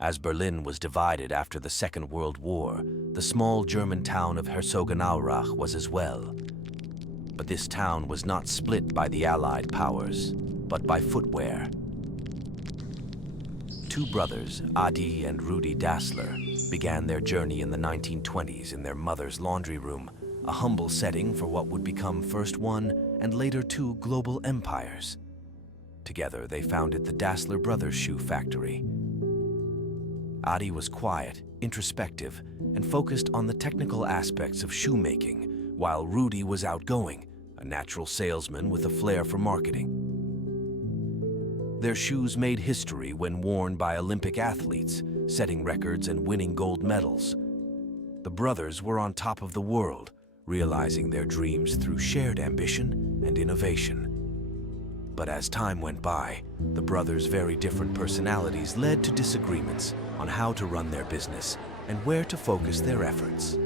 As Berlin was divided after the Second World War, the small German town of Herzogenaurach was as well. But this town was not split by the Allied powers, but by footwear. Two brothers, Adi and Rudi Dassler, began their journey in the 1920s in their mother's laundry room, a humble setting for what would become first one and later two global empires. Together, they founded the Dassler Brothers Shoe Factory. Adi was quiet, introspective, and focused on the technical aspects of shoemaking, while Rudi was outgoing, a natural salesman with a flair for marketing. Their shoes made history when worn by Olympic athletes, setting records and winning gold medals. The brothers were on top of the world, realizing their dreams through shared ambition and innovation. But as time went by, the brothers' very different personalities led to disagreements on how to run their business and where to focus their efforts.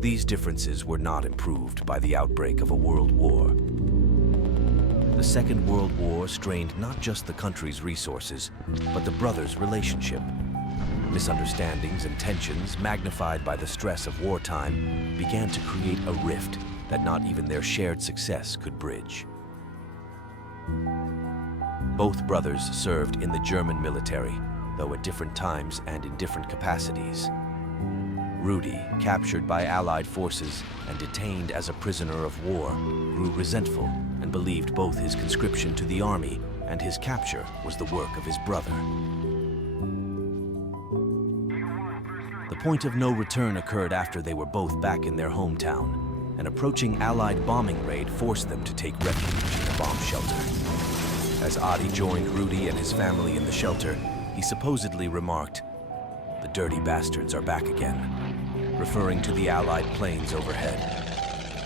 These differences were not improved by the outbreak of a world war. The Second World War strained not just the country's resources, but the brothers' relationship. Misunderstandings and tensions, magnified by the stress of wartime, began to create a rift that not even their shared success could bridge. Both brothers served in the German military, though at different times and in different capacities. Rudi, captured by Allied forces and detained as a prisoner of war, grew resentful and believed both his conscription to the army and his capture was the work of his brother. The point of no return occurred after they were both back in their hometown. An approaching Allied bombing raid forced them to take refuge in a bomb shelter. As Adi joined Rudi and his family in the shelter, he supposedly remarked, "The dirty bastards are back again," referring to the Allied planes overhead.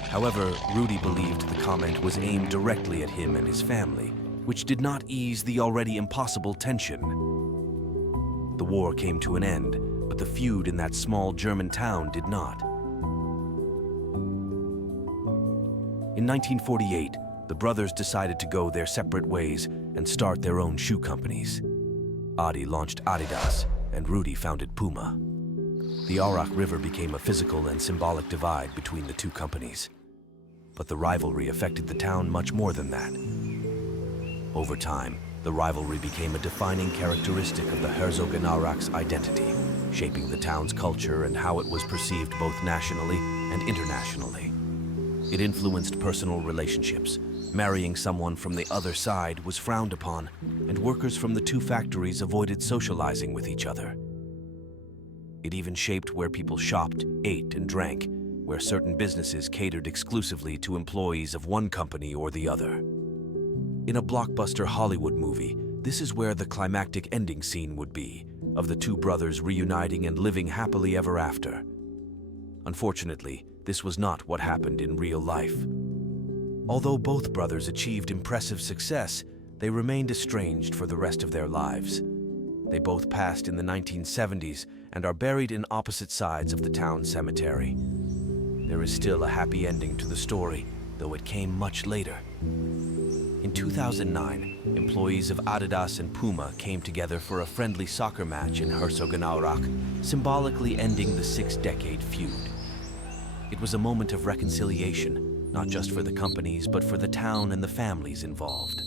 However, Rudi believed the comment was aimed directly at him and his family, which did not ease the already impossible tension. The war came to an end, but the feud in that small German town did not. In 1948, the brothers decided to go their separate ways and start their own shoe companies. Adi launched Adidas, and Rudi founded Puma. The Arak River became a physical and symbolic divide between the two companies. But the rivalry affected the town much more than that. Over time, the rivalry became a defining characteristic of the Herzogenaurach's identity, shaping the town's culture and how it was perceived both nationally and internationally. It influenced personal relationships. Marrying someone from the other side was frowned upon, and workers from the two factories avoided socializing with each other. It even shaped where people shopped, ate, and drank, where certain businesses catered exclusively to employees of one company or the other. In a blockbuster Hollywood movie, this is where the climactic ending scene would be, of the two brothers reuniting and living happily ever after. Unfortunately, this was not what happened in real life. Although both brothers achieved impressive success, they remained estranged for the rest of their lives. They both passed in the 1970s and are buried in opposite sides of the town cemetery. There is still a happy ending to the story, though it came much later. In 2009, employees of Adidas and Puma came together for a friendly soccer match in Herzogenaurach, symbolically ending the 6-decade feud. It was a moment of reconciliation, not just for the companies, but for the town and the families involved.